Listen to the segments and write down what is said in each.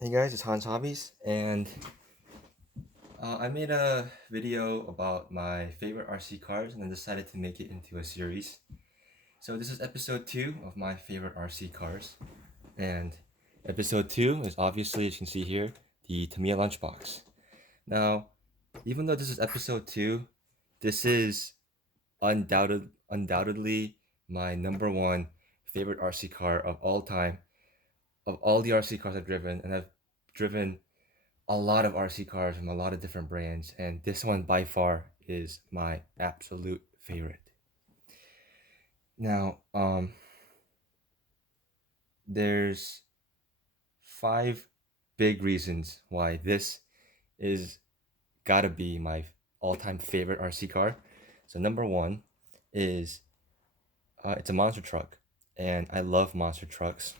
Hey guys, it's Hans Hobbies, and I made a video about my favorite RC cars and I decided to make it into a series. So this is episode 2 of my favorite RC cars, and episode 2 is obviously, as you can see here, the Tamiya lunchbox. Now, even though this is episode 2, this is undoubtedly my number one favorite RC car of all time, of all the RC cars I've driven, and I've driven a lot of RC cars from a lot of different brands, and this one by far is my absolute favorite. Now, there's 5 big reasons why this is gotta be my all-time favorite RC car. So number one is it's a monster truck, and I love monster trucks.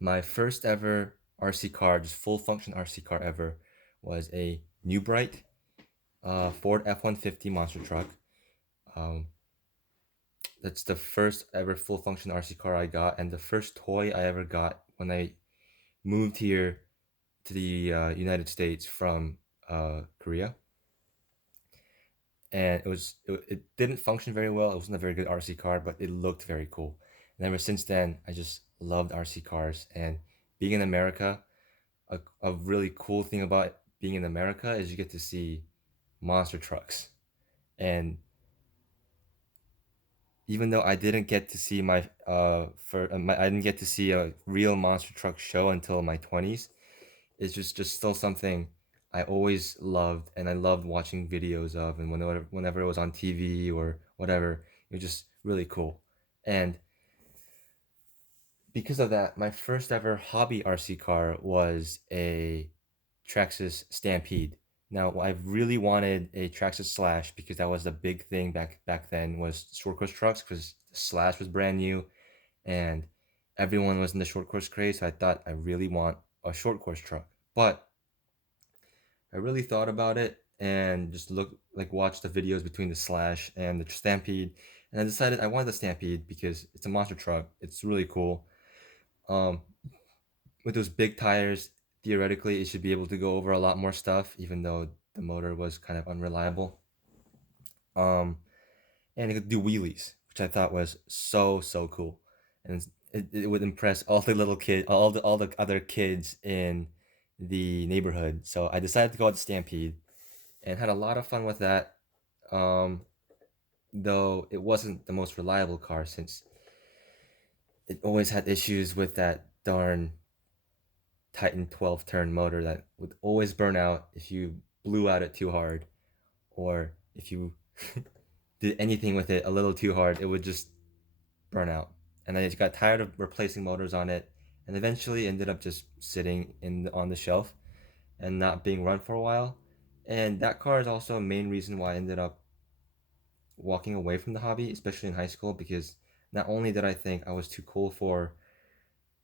My first ever RC car, just full function RC car ever, was a New Bright Ford F-150 monster truck. Um, that's the first ever full function RC car I got, and the first toy I ever got when I moved here to the United States from Korea. And it didn't function very well. It wasn't a very good RC car, but it looked very cool. And ever since then, I just loved RC cars. And being in America, a really cool thing about being in America is you get to see monster trucks. And even though I didn't get to see I didn't get to see a real monster truck show until my 20s. It's just still something I always loved, and I loved watching videos of, and whenever it was on TV or whatever, it was just really cool. And because of that, my first ever hobby RC car was a Traxxas Stampede. Now, I really wanted a Traxxas Slash because that was the big thing back then, was short course trucks, because the Slash was brand new and everyone was in the short course craze. So I thought I really want a short course truck. But I really thought about it and just watched the videos between the Slash and the Stampede, and I decided I wanted the Stampede because it's a monster truck. It's really cool. Um, with those big tires, theoretically, it should be able to go over a lot more stuff, even though the motor was kind of unreliable. Um, and it could do wheelies, which I thought was so cool, and it would impress all the other kids in the neighborhood. So I decided to go with the Stampede and had a lot of fun with that. Um, though it wasn't the most reliable car, since it always had issues with that darn Titan 12 turn motor that would always burn out if you blew out it too hard, or if you did anything with it a little too hard, it would just burn out. And I just got tired of replacing motors on it, and eventually ended up just sitting on the shelf and not being run for a while. And that car is also a main reason why I ended up walking away from the hobby, especially in high school, because not only did I think I was too cool for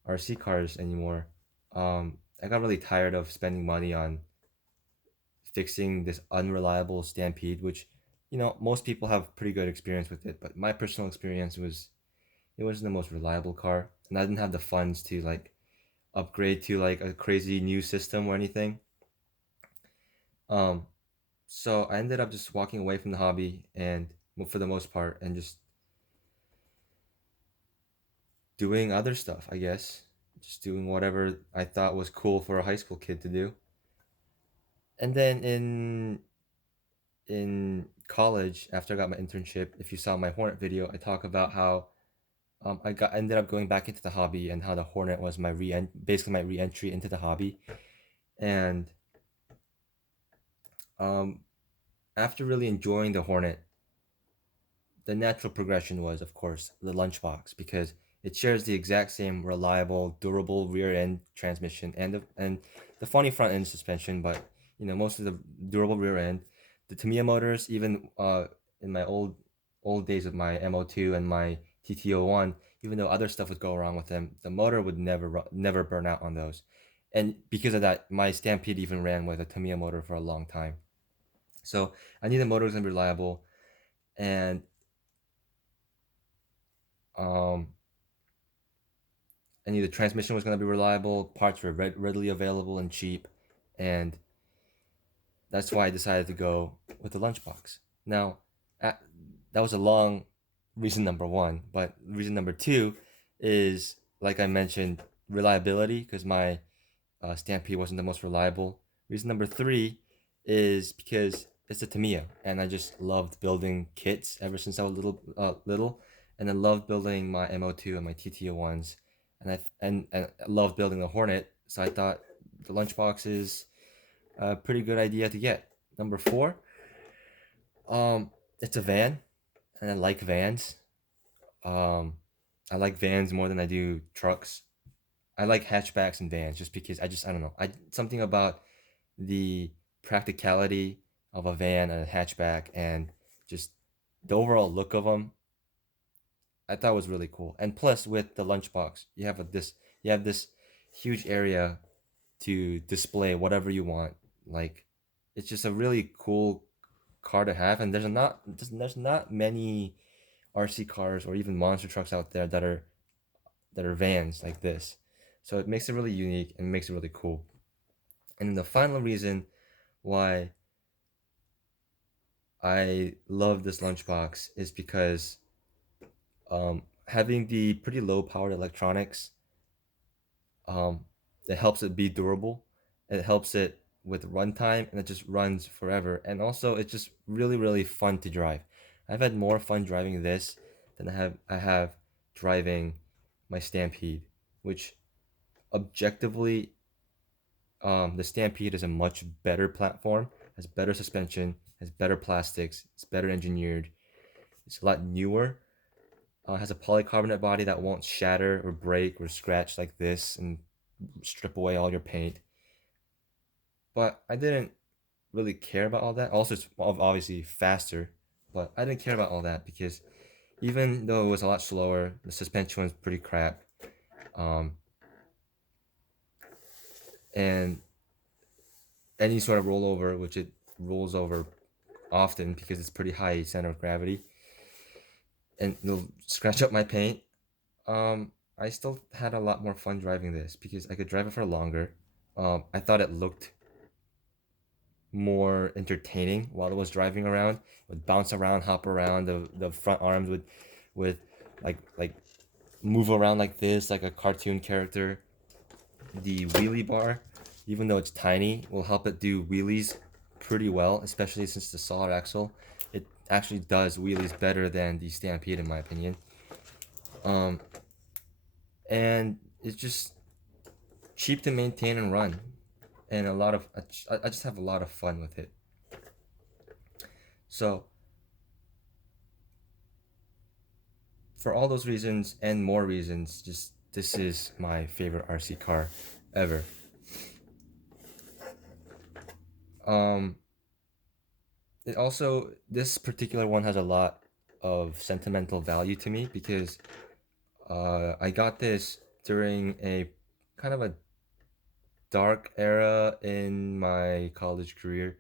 RC cars anymore, I got really tired of spending money on fixing this unreliable Stampede, which, most people have pretty good experience with it, but my personal experience was it wasn't the most reliable car, and I didn't have the funds to upgrade to like a crazy new system or anything. Um, so I ended up just walking away from the hobby, and for the most part, and just doing other stuff, I guess. Just doing whatever I thought was cool for a high school kid to do. And then in college, after I got my internship, if you saw my Hornet video, I talk about how I ended up going back into the hobby, and how the Hornet was basically my re-entry into the hobby. And um, after really enjoying the Hornet, the natural progression was, of course, the lunchbox, because it shares the exact same reliable, durable rear end transmission and the funny front end suspension, but most of the durable rear end. The Tamiya motors, even in my old days of my MO2 and my TTO1, even though other stuff would go wrong with them, the motor would never burn out on those. And because of that, my Stampede even ran with a Tamiya motor for a long time. So I knew the motor was gonna be reliable, and um, I knew the transmission was going to be reliable, parts were readily available and cheap, and that's why I decided to go with the lunchbox. Now, that was a long reason number one, but reason number two is, like I mentioned, reliability, because my Stampede wasn't the most reliable. Reason number three is because it's a Tamiya, and I just loved building kits ever since I was little, and I loved building my MO2 and my TTO ones, and I loved building the Hornet. So I thought the lunchbox is a pretty good idea to get. Number four, it's a van, and I like vans. Um, I like vans more than I do trucks. I like hatchbacks and vans just because I don't know. I something about the practicality of a van and a hatchback and just the overall look of them I thought was really cool. And plus with the lunchbox, you have this huge area to display whatever you want. Like it's just a really cool car to have, and there's not many RC cars or even monster trucks out there that are vans like this. So it makes it really unique and makes it really cool. And the final reason why I love this lunchbox is because having the pretty low powered electronics, um, it helps it be durable. It helps it with runtime, and it just runs forever. And also, it's just really fun to drive. I've had more fun driving this than I have driving my Stampede, which objectively, the Stampede is a much better platform, has better suspension, has better plastics, it's better engineered, it's a lot newer, has a polycarbonate body that won't shatter or break or scratch like this and strip away all your paint. But I didn't really care about all that. Also, it's obviously faster, but I didn't care about all that because even though it was a lot slower, the suspension was pretty crap. Um, and any sort of rollover, which it rolls over often because it's pretty high center of gravity, and it'll scratch up my paint. I still had a lot more fun driving this because I could drive it for longer. I thought it looked more entertaining while it was driving around. It would bounce around, hop around. The front arms would like move around like this, like a cartoon character. The wheelie bar, even though it's tiny, will help it do wheelies pretty well, especially since the solid axle. It actually does wheelies better than the Stampede, in my opinion. Um, and it's just cheap to maintain and run, and I just have a lot of fun with it. So for all those reasons and more reasons, just this is my favorite RC car ever. Um, it also this particular one has a lot of sentimental value to me because I got this during a kind of a dark era in my college career.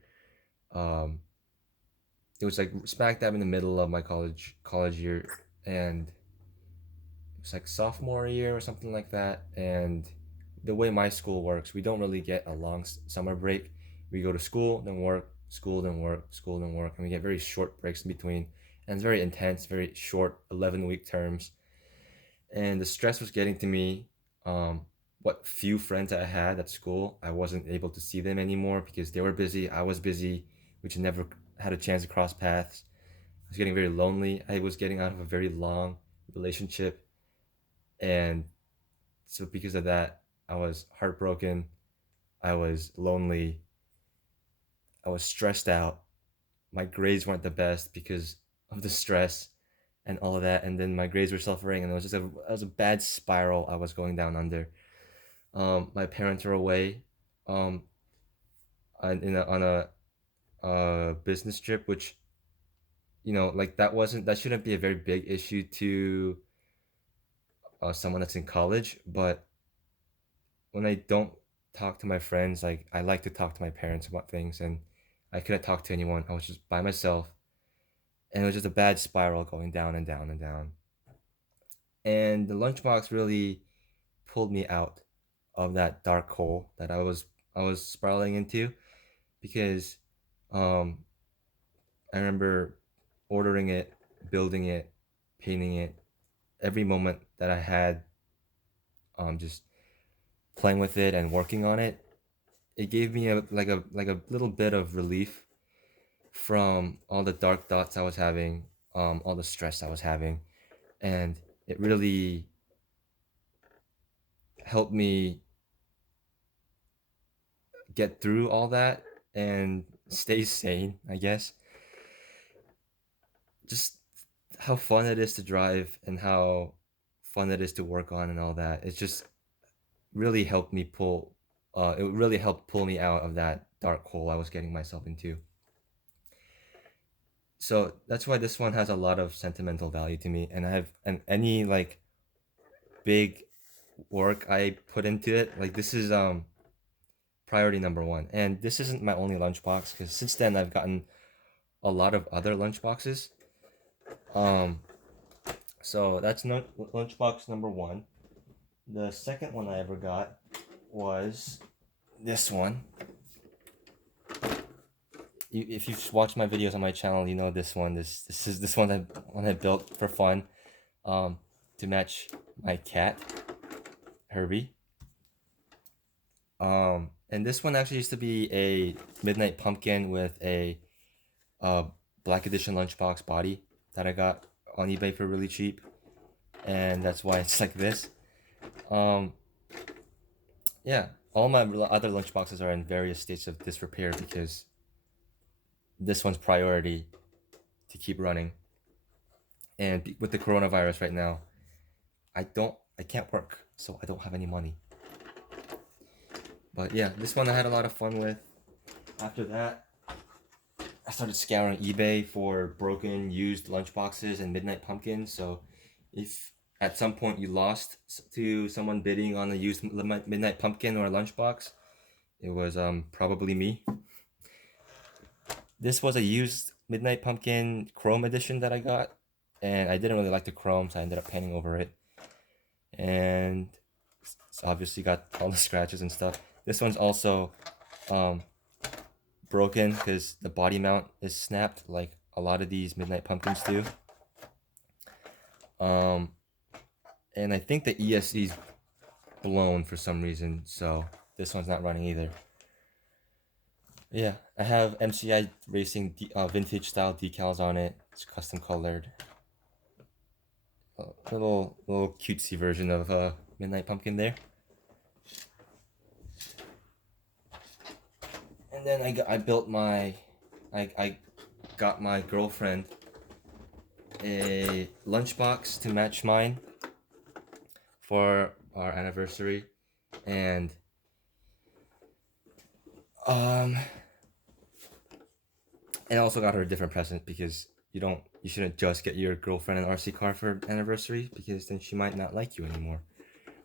Um, it was like smack dab in the middle of my college year, and it was like sophomore year or something like that. And the way my school works, we don't really get a long summer break. We go to school, then work, school, then work, school, then work, and we get very short breaks in between. And it's very intense, very short 11-week terms. And the stress was getting to me. What few friends I had at school, I wasn't able to see them anymore because they were busy. I was busy, which never had a chance to cross paths. I was getting very lonely. I was getting out of a very long relationship, and so because of that, I was heartbroken. I was lonely. I was stressed out. My grades weren't the best because of the stress and all of that. And then my grades were suffering, and it was a bad spiral I was going down under. My parents were away, um, on a business trip, which like that shouldn't be a very big issue to someone that's in college, but when I don't talk to my friends, like I like to talk to my parents about things, and I couldn't talk to anyone. I was just by myself, and it was just a bad spiral going down and down and down. And the lunchbox really pulled me out of that dark hole that I was spiraling into, because um I remember ordering it, building it, painting it, every moment that I had, just playing with it and working on it. It gave me a little bit of relief from all the dark thoughts I was having, all the stress I was having, and it really helped me get through all that and stay sane, I guess. Just how fun it is to drive and how fun it is to work on and all that. It just really helped me pull it really helped pull me out of that dark hole I was getting myself into. So that's why this one has a lot of sentimental value to me, and I have, and any like big work I put into it, like this is priority number one. And this isn't my only lunchbox, because since then I've gotten a lot of other lunchboxes. Um, so that's not lunchbox number one. The second one I ever got was this one. If you've watched my videos on my channel, you know this one. This one I built for fun, um, to match my cat, Herbie. And this one actually used to be a midnight pumpkin with a uh, black edition lunchbox body that I got on eBay for really cheap, and that's why it's like this. Um, yeah, all my other lunchboxes are in various states of disrepair because this one's priority to keep running. And with the coronavirus right now, I can't work, so I don't have any money. But yeah, this one I had a lot of fun with. After that, I started scouring eBay for broken, used lunchboxes and midnight pumpkins. So if at some point you lost to someone bidding on a used midnight pumpkin or a lunchbox, it was probably me. This was a used midnight pumpkin chrome edition that I got, and I didn't really like the chrome, so I ended up painting over it. And it's obviously got all the scratches and stuff. This one's also um, broken because the body mount is snapped, like a lot of these midnight pumpkins do. Um, and I think the ESC's blown for some reason, so this one's not running either. Yeah, I have MCI Racing vintage style decals on it. It's custom colored. A little cutesy version of Midnight Pumpkin there. And then I built my I got my girlfriend a lunchbox to match mine for our anniversary, and um and I also got her a different present because you shouldn't just get your girlfriend an RC car for anniversary, because then she might not like you anymore.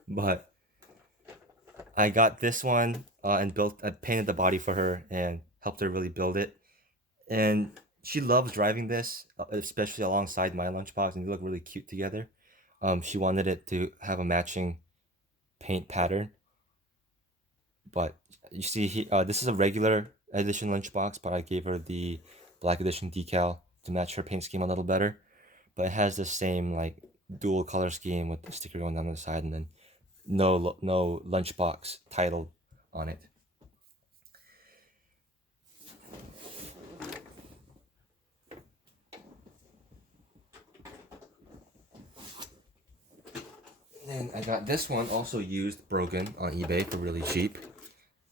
But I got this one and I painted the body for her and helped her really build it. And she loves driving this, especially alongside my lunchbox, and they look really cute together. She wanted it to have a matching paint pattern, but you see, this is a regular edition lunchbox, but I gave her the black edition decal to match her paint scheme a little better. But it has the same like dual color scheme with the sticker going down the side, and then no lunchbox title on it. Then I got this one also used, broken, on eBay for really cheap.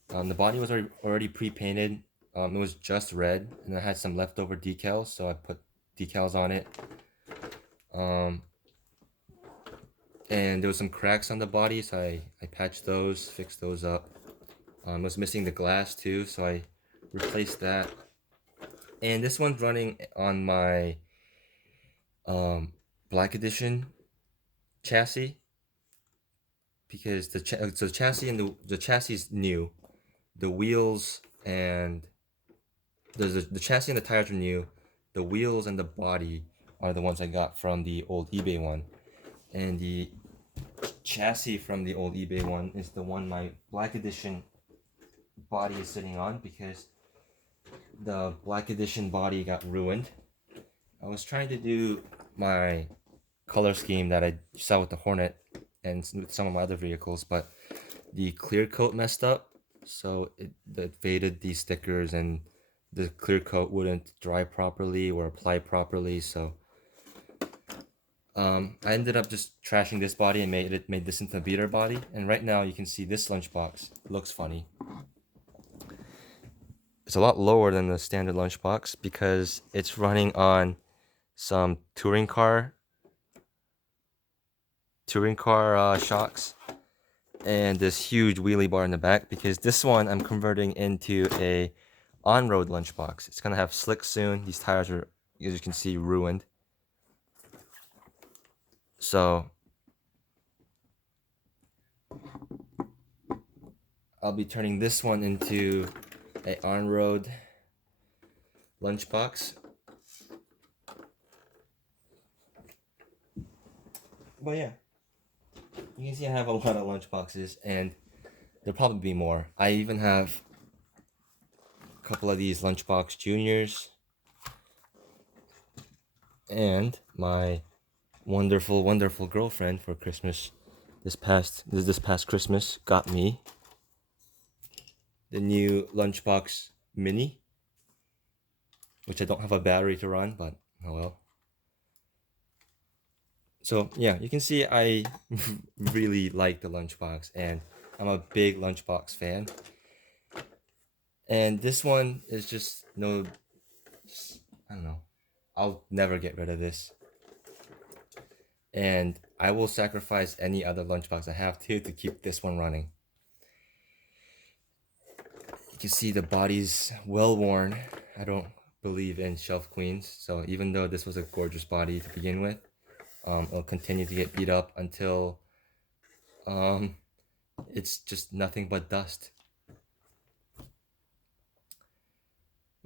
The body was already pre-painted. It was just red, and I had some leftover decals, so I put decals on it. And there was some cracks on the body, so I patched those, fixed those up. I was missing the glass too, so I replaced that. And this one's running on my black edition chassis, because the chassis and the chassis is new. The wheels and the chassis and the tires are new. The wheels and the body are the ones I got from the old eBay one, and chassis from the old eBay one is the one my Black Edition body is sitting on, because the Black Edition body got ruined. I was trying to do my color scheme that I saw with the Hornet and with some of my other vehicles, but the clear coat messed up, so it faded these stickers, and the clear coat wouldn't dry properly or apply properly. So I ended up just trashing this body and made this into a beater body. And right now you can see this lunchbox looks funny. It's a lot lower than the standard lunchbox because it's running on some touring car shocks and this huge wheelie bar in the back, because this one I'm converting into a on-road lunchbox. It's gonna have slicks soon. These tires are, as you can see, ruined. So I'll be turning this one into a on-road lunchbox. But yeah, you can see I have a lot of lunchboxes, and there'll probably be more. I even have a couple of these lunchbox juniors, and my wonderful girlfriend for Christmas this past Christmas got me the new lunchbox mini, which I don't have a battery to run, but oh well. So yeah, you can see I really like the lunchbox, and I'm a big lunchbox fan. And this one is just I don't know. I'll never get rid of this. And I will sacrifice any other lunchbox I have to keep this one running. You can see the body's well worn. I don't believe in shelf queens, so even though this was a gorgeous body to begin with, it'll continue to get beat up until it's just nothing but dust.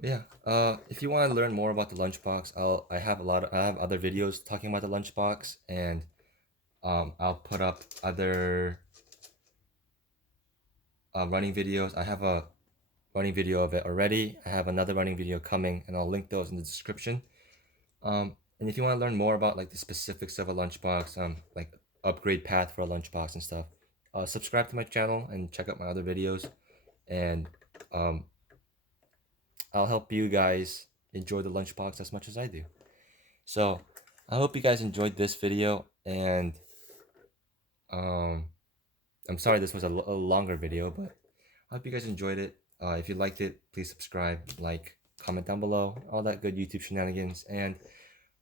Yeah, if you want to learn more about the lunchbox, I have other videos talking about the lunchbox, and I'll put up other running videos. I have a running video of it already. I have another running video coming, and I'll link those in the description. And if you want to learn more about like the specifics of a lunchbox, like upgrade path for a lunchbox and stuff, subscribe to my channel and check out my other videos, and I'll help you guys enjoy the lunchbox as much as I do. So I hope you guys enjoyed this video, and I'm sorry this was a longer video, but I hope you guys enjoyed it. If you liked it, please subscribe, like, comment down below, all that good YouTube shenanigans, and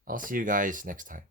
I'll see you guys next time.